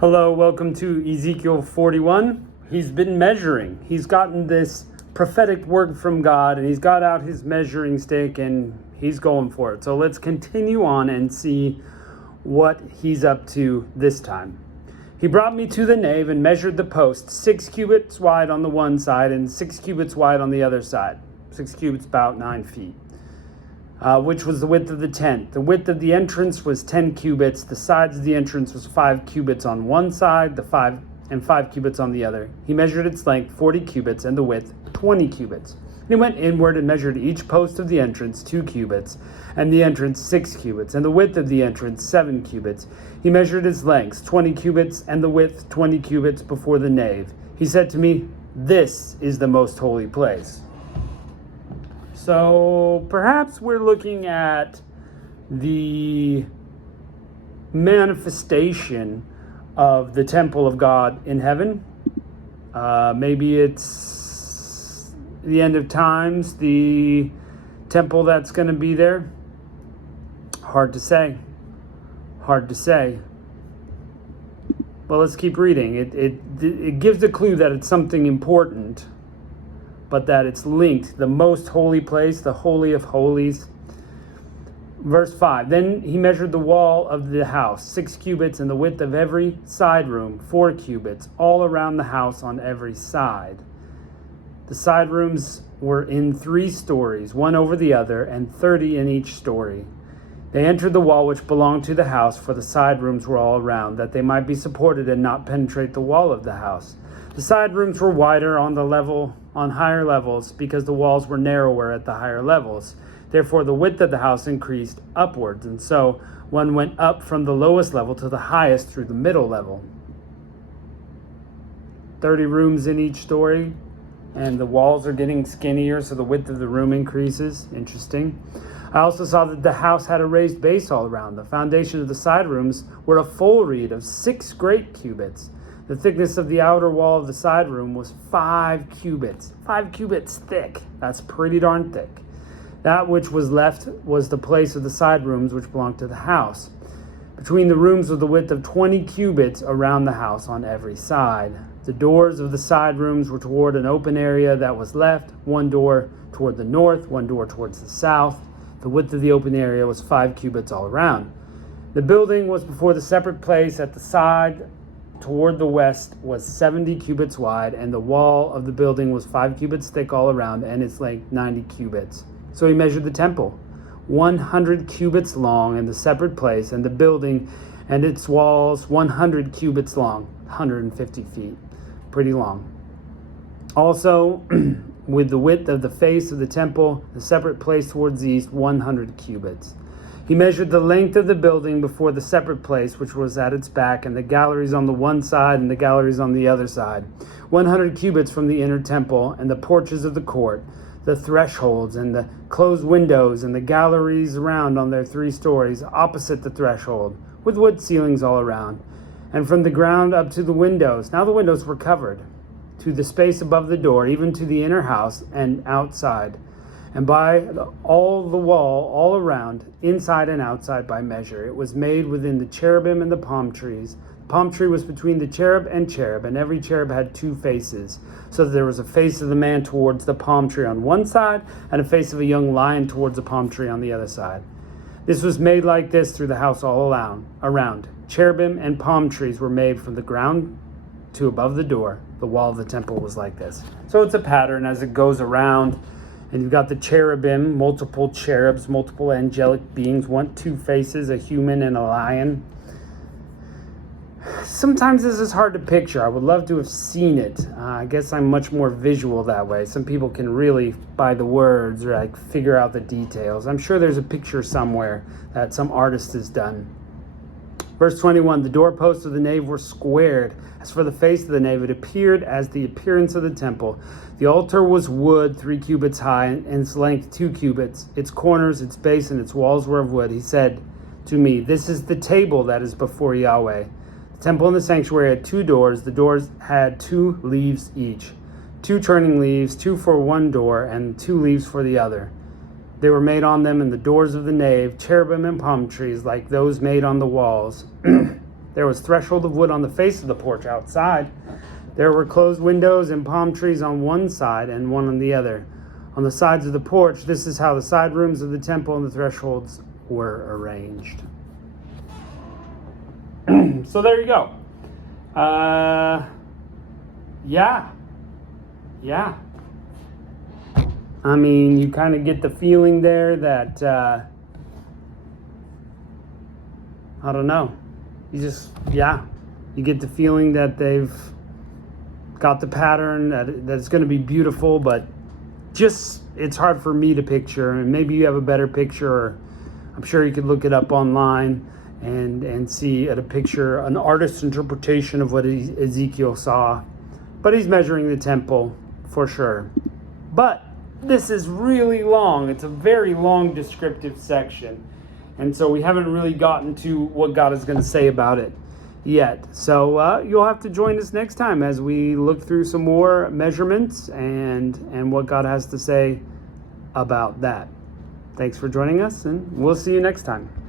Hello, welcome to Ezekiel 41. He's been measuring. He's gotten this prophetic word from God, and he's got out his measuring stick, and he's going for it. So let's continue on and see what he's up to this time. He brought me to the nave and measured the post, 6 cubits wide on the one side and 6 cubits wide on the other side. 6 cubits, about 9 feet. Which was the width of the tent. The width of the entrance was 10 cubits. The sides of the entrance was 5 cubits on one side, 5 cubits on the other. He measured its length 40 cubits and the width 20 cubits. And he went inward and measured each post of the entrance 2 cubits, and the entrance 6 cubits, and the width of the entrance 7 cubits. He measured its lengths 20 cubits and the width 20 cubits before the nave. He said to me, "This is the most holy place." So perhaps we're looking at the manifestation of the temple of God in heaven. Maybe it's the end of times, the temple that's going to be there. Hard to say. But let's keep reading. It gives a clue that it's something important, but that it's linked, the most holy place, the Holy of Holies. Verse 5, then he measured the wall of the house, 6 cubits, and the width of every side room, 4 cubits, all around the house on every side. The side rooms were in 3 stories, one over the other, and 30 in each story. They entered the wall which belonged to the house, for the side rooms were all around, that they might be supported and not penetrate the wall of the house. The side rooms were wider on higher levels, because the walls were narrower at the higher levels. Therefore, the width of the house increased upwards, and so one went up from the lowest level to the highest through the middle level. 30 rooms in each story, and the walls are getting skinnier, so the width of the room increases. Interesting. I also saw that the house had a raised base all around. The foundation of the side rooms were a full reed of 6 great cubits. The thickness of the outer wall of the side room was 5 cubits. 5 cubits thick. That's pretty darn thick. That which was left was the place of the side rooms which belonged to the house. Between the rooms was the width of 20 cubits around the house on every side. The doors of the side rooms were toward an open area that was left, one door toward the north, one door towards the south. The width of the open area was 5 cubits all around. The building was before the separate place at the side toward the west was 70 cubits wide, and the wall of the building was 5 cubits thick all around, and its length 90 cubits. So he measured the temple, 100 cubits long in the separate place, and the building and its walls 100 cubits long, 150 feet. Pretty long. Also, with the width of the face of the temple, the separate place towards the east, 100 cubits. He measured the length of the building before the separate place, which was at its back, and the galleries on the one side and the galleries on the other side, 100 cubits from the inner temple, and the porches of the court, the thresholds, and the closed windows, and the galleries around on their 3 stories, opposite the threshold, with wood ceilings all around, and from the ground up to the windows. Now the windows were covered, to the space above the door, even to the inner house and outside, and by all the wall, all around, inside and outside by measure. It was made within the cherubim and the palm trees. The palm tree was between the cherub, and every cherub had 2 faces. So that there was a face of the man towards the palm tree on one side, and a face of a young lion towards the palm tree on the other side. This was made like this through the house all around. Cherubim and palm trees were made from the ground to above the door. The wall of the temple was like this. So it's a pattern as it goes around. And you've got the cherubim, multiple cherubs, multiple angelic beings, 2 faces, a human and a lion. Sometimes this is hard to picture. I would love to have seen it. I guess I'm much more visual that way. Some people can really, by the words, or figure out the details. I'm sure there's a picture somewhere that some artist has done. Verse 21, the doorposts of the nave were squared. As for the face of the nave, it appeared as the appearance of the temple. The altar was wood, 3 cubits high, and its length 2 cubits. Its corners, its base, and its walls were of wood. He said to me, "This is the table that is before Yahweh." The temple and the sanctuary had 2 doors. The doors had 2 leaves each, 2 turning leaves, 2 for one door, and 2 leaves for the other. They were made on them in the doors of the nave, cherubim and palm trees like those made on the walls. There was threshold of wood on the face of the porch outside. There were closed windows and palm trees on one side and one on the other. On the sides of the porch, this is how the side rooms of the temple and the thresholds were arranged. So there you go. Yeah. I mean, you kind of get the feeling there that, I don't know. You get the feeling that they've got the pattern, that it's going to be beautiful, but just, it's hard for me to picture. And maybe you have a better picture, or I'm sure you could look it up online and see at a picture, an artist's interpretation of what Ezekiel saw. But he's measuring the temple for sure. But this is really long. It's a very long descriptive section. And so we haven't really gotten to what God is going to say about it yet. So you'll have to join us next time as we look through some more measurements and what God has to say about that. Thanks for joining us, and we'll see you next time.